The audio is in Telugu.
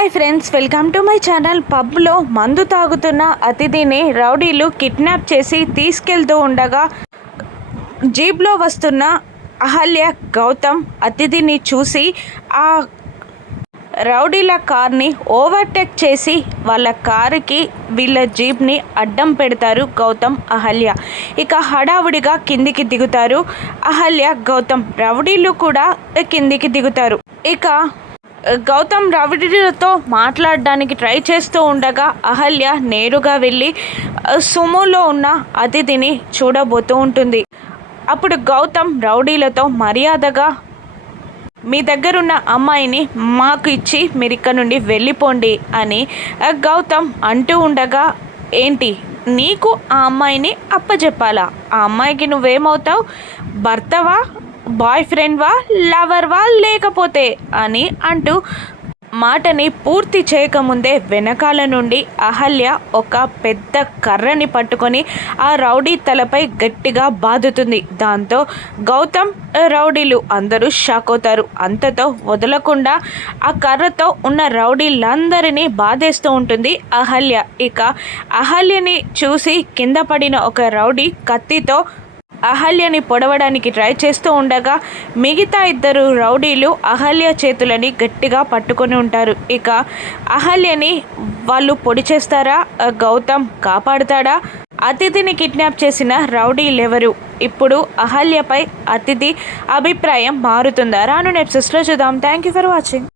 Hi friends welcome to my channel. పబ్లో మందు తాగుతున్న అతిథిని రౌడీలు కిడ్నాప్ చేసి తీసుకెళ్తూ ఉండగా జీప్లో వస్తున్న అహల్య గౌతమ్ అతిథిని చూసి ఆ రౌడీల కార్ని ఓవర్టేక్ చేసి వాళ్ళ కారుకి వీళ్ళ జీప్ని అడ్డం పెడతారు గౌతమ్ అహల్య. ఇక హడావుడిగా కిందికి దిగుతారు అహల్య గౌతమ్. రౌడీలు కూడా కిందికి దిగుతారు. ఇక గౌతమ్ రౌడీలతో మాట్లాడడానికి ట్రై చేస్తూ ఉండగా అహల్య నేరుగా వెళ్ళి సుమోలో ఉన్న అతిథిని చూడబోతూ ఉంటుంది. అప్పుడు గౌతమ్ రౌడీలతో మర్యాదగా మీ దగ్గరున్న అమ్మాయిని మాకు ఇచ్చి మీరు ఇక్కడ నుండి వెళ్ళిపోండి అని గౌతమ్ అంటూ ఉండగా ఏంటి నీకు ఆ అమ్మాయిని అప్పచెప్పాలా ఆ అమ్మాయికి నువ్వేమవుతావు? భర్తవా? బాయ్ ఫ్రెండ్వా లవర్వా లేకపోతే అని అంటూ మాటని పూర్తి చేయకముందే వెనకాల నుండి అహల్య ఒక పెద్ద కర్రని పట్టుకొని ఆ రౌడీ తలపై గట్టిగా బాదుతుంది. దాంతో గౌతమ్ రౌడీలు అందరూ షాక్ అవుతారు. అంతతో వదలకుండా ఆ కర్రతో ఉన్న రౌడీలందరినీ బాధేస్తూ ఉంటుంది అహల్య. ఇక అహల్యని చూసి కింద పడిన ఒక రౌడీ కత్తితో అహల్యని పొడవడానికి ట్రై చేస్తూ ఉండగా మిగతా ఇద్దరు రౌడీలు అహల్య చేతులని గట్టిగా పట్టుకొని ఉంటారు. ఇక అహల్యని వాళ్ళు పొడి చేస్తారా? గౌతమ్ కాపాడుతాడా? అతిథిని కిడ్నాప్ చేసిన రౌడీలెవరు? ఇప్పుడు అహల్యపై అతిథి అభిప్రాయం మారుతుందా? రాను నెప్సెస్లో చూద్దాం. Thank you for watching